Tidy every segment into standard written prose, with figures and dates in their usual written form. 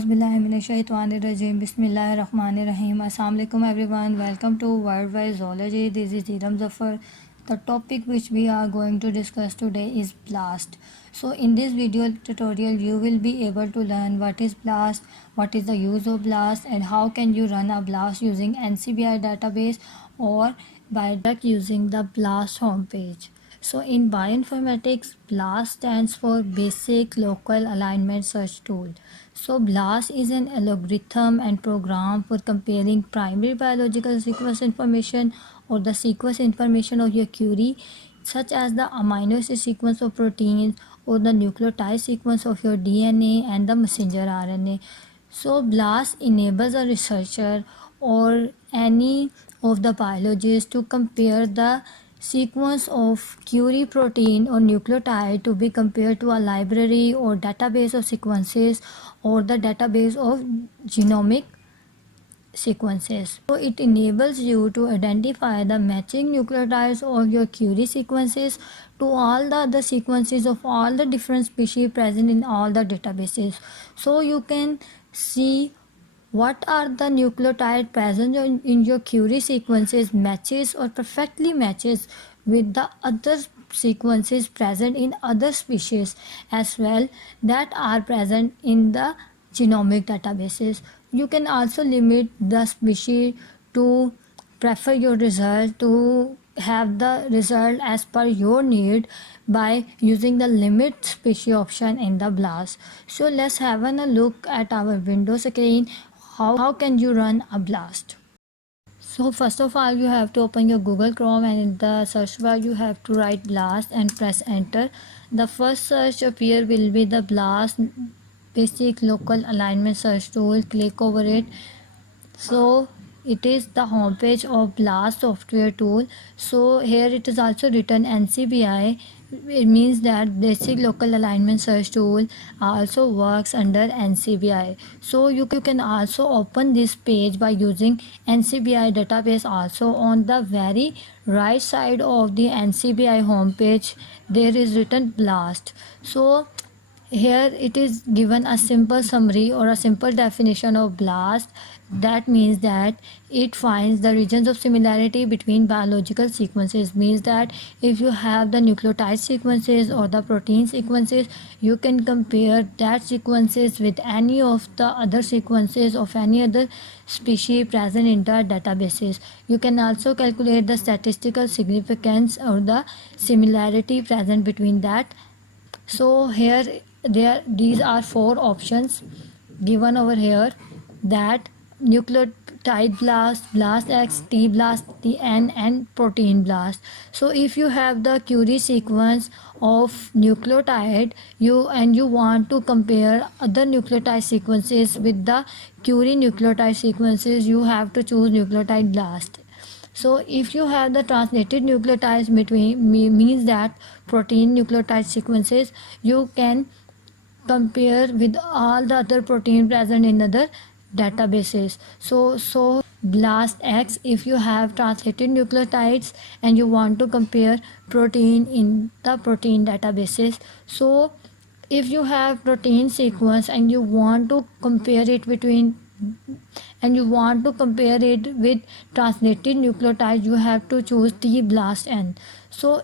Bismillahirrahmanirrahim. Assalamu alaikum everyone. Welcome to Worldwide Zoology. This is Iram Zafar. The topic which we are going to discuss today is blast. So in this video tutorial you will be able to learn what is blast, what is the use of blast, and how can you run a blast using NCBI database or by direct using the blast homepage. So in bioinformatics, BLAST stands for Basic Local Alignment Search Tool. So BLAST is an algorithm and program for comparing primary biological sequence information or the sequence information of your query, such as the amino acid sequence of proteins or the nucleotide sequence of your DNA and the messenger RNA. So BLAST enables a researcher or any of the biologists to compare the sequence of query protein or nucleotide to be compared to a library or database of sequences or the database of genomic sequences. So it enables you to identify the matching nucleotides of your query sequences to all the other sequences of all the different species present in all the databases. So you can see what are the nucleotide present in your query sequences matches or perfectly matches with the other sequences present in other species as well that are present in the genomic databases. You can also limit the species to prefer your result to have the result as per your need by using the limit species option in the BLAST. So let's have a look at our Windows screen. How can you run a BLAST? So first of all you have to open your Google Chrome and in the search bar you have to write BLAST and press enter. The first search appear will be the BLAST Basic Local Alignment Search Tool. Click over it. So it is the homepage of BLAST software tool. So here it is also written NCBI. It means that Basic Local Alignment Search Tool also works under NCBI. So you can also open this page by using NCBI database. Also on the very right side of the NCBI homepage there is written BLAST. So here it is given a simple summary or a simple definition of BLAST. That means that it finds the regions of similarity between biological sequences. Means that if you have the nucleotide sequences or the protein sequences, you can compare that sequences with any of the other sequences of any other species present in the databases. You can also calculate the statistical significance or the similarity present between that. So here these are four options given over here, that nucleotide blast, blast X, T blast, Tn, and protein blast. So if you have the query sequence of nucleotide you want to compare other nucleotide sequences with the query nucleotide sequences, you have to choose nucleotide blast. So if you have the translated nucleotides between means that protein nucleotide sequences, you can compare with all the other protein present in other databases. So BLAST X, if you have translated nucleotides and you want to compare protein in the protein databases. So if you have protein sequence and you want to compare it with translated nucleotide, you have to choose T BLAST N. So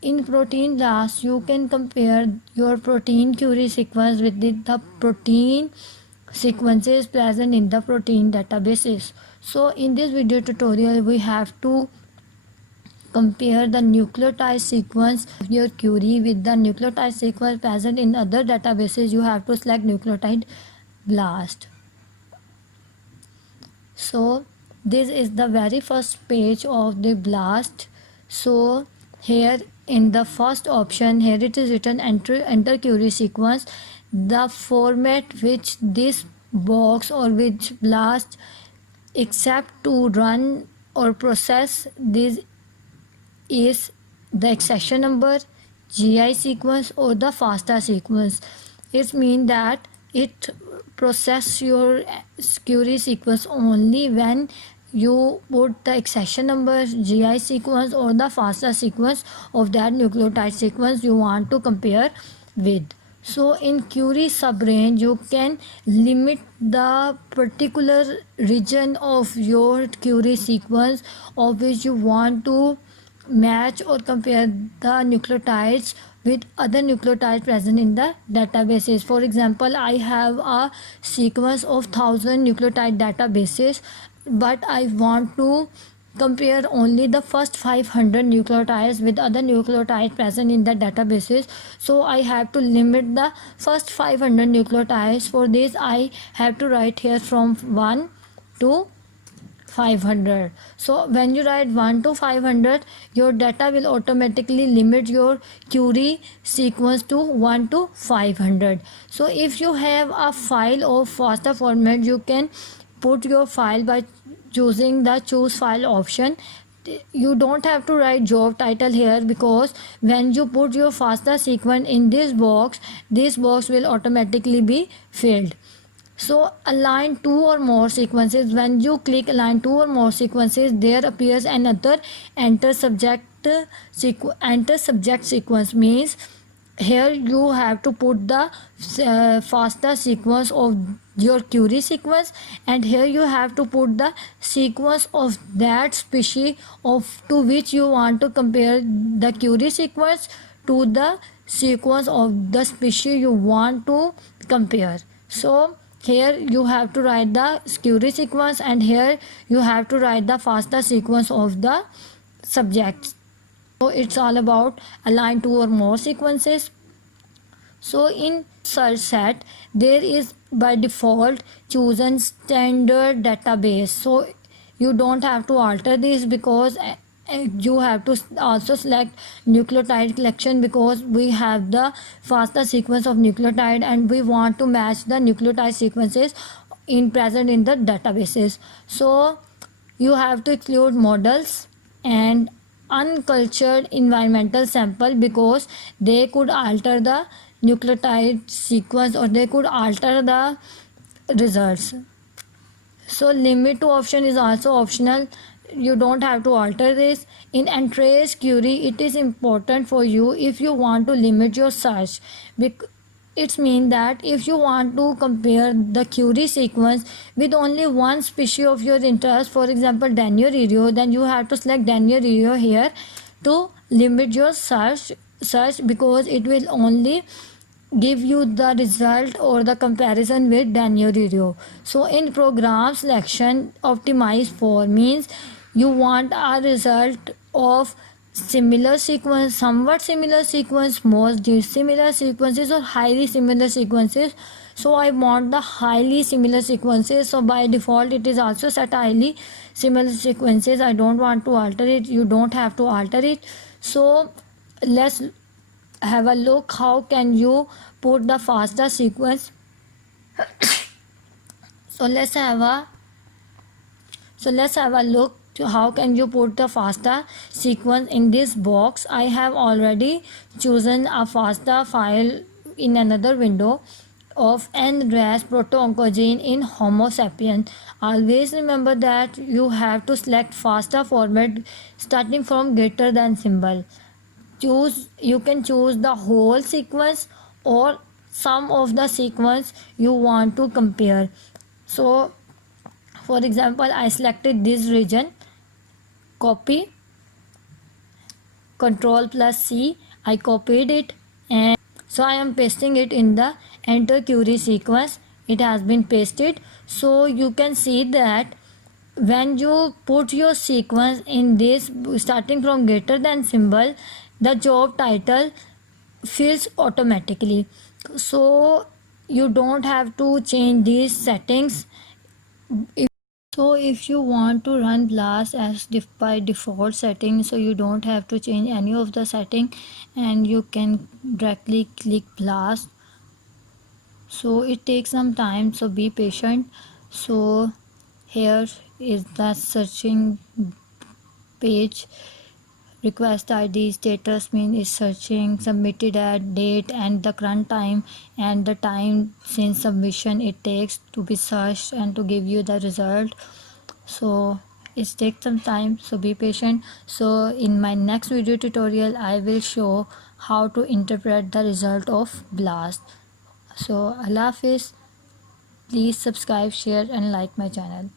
in protein blast you can compare your protein query sequence with the protein sequences present in the protein databases. So in this video tutorial we have to compare the nucleotide sequence of your query with the nucleotide sequence present in other databases. You have to select nucleotide blast. So this is the very first page of the BLAST. So here in the first option, here it is written enter query sequence. The format which this box or which BLAST accept to run or process this is the accession number, GI sequence, or the FASTA sequence. It means that it process your query sequence only when you put the accession number, GI sequence, or the FASTA sequence of that nucleotide sequence you want to compare with. So in query subrange, you can limit the particular region of your query sequence of which you want to match or compare the nucleotides with other nucleotides present in the databases. For example, I have a sequence of 1000 nucleotide databases, but I want to compare only the first 500 nucleotides with other nucleotides present in the databases. So I have to limit the first 500 nucleotides. For this I have to write here from 1 to 500. So when you write 1 to 500, your data will automatically limit your query sequence to 1 to 500. So if you have a file of FASTA format, you can put your file by choosing the choose file option. You don't have to write job title here, because when you put your FASTA sequence in this box will automatically be filled. So align two or more sequences. When you click align two or more sequences, there appears another enter subject sequence. Means here you have to put the FASTA sequence of your query sequence, and here you have to put the sequence of that species of to which you want to compare the query sequence to the sequence of the species you want to compare. So here you have to write the query sequence, and here you have to write the FASTA sequence of the subjects. So it's all about align two or more sequences. So in search set, there is by default chosen standard database. So you don't have to alter this, because you have to also select nucleotide collection, because we have the FASTA sequence of nucleotide and we want to match the nucleotide sequences in present in the databases. So you have to exclude models and uncultured environmental sample, because they could alter the nucleotide sequence or they could alter the results. So limit to option is also optional. You don't have to alter this. In entrace query, it is important for you if you want to limit your search. It means that if you want to compare the query sequence with only one species of your interest, for example Danio, then you have to select Danio here to limit your search, because it will only give you the result or the comparison with Danio. So in program selection, optimize for means you want a result of similar sequence, somewhat similar sequence, most dissimilar sequences, or highly similar sequences. So I want the highly similar sequences. So by default it is also set highly similar sequences. I don't want to alter it. You don't have to alter it. So let's have a look how can you put the FASTA sequence. so let's have a look to how can you put the FASTA sequence in this box. I have already chosen a FASTA file in another window of NRAS proto-oncogene in Homo sapiens. Always remember that you have to select FASTA format starting from greater than symbol. You can choose the whole sequence or some of the sequence you want to compare. So for example, I selected this region, copy, control plus C, I copied it, and so I am pasting it in the enter query sequence. It has been pasted. So you can see that when you put your sequence in this starting from greater than symbol, the job title fills automatically. So you don't have to change these settings. So if you want to run BLAST as by default setting, so you don't have to change any of the setting and you can directly click BLAST. So it takes some time, so be patient. So here is the searching page. Request ID status mean is searching, submitted at date and the current time, and the time since submission it takes to be searched and to give you the result. So it takes some time, so be patient. So in my next video tutorial I will show how to interpret the result of blast. So Allah Hafiz, please subscribe, share and like my channel.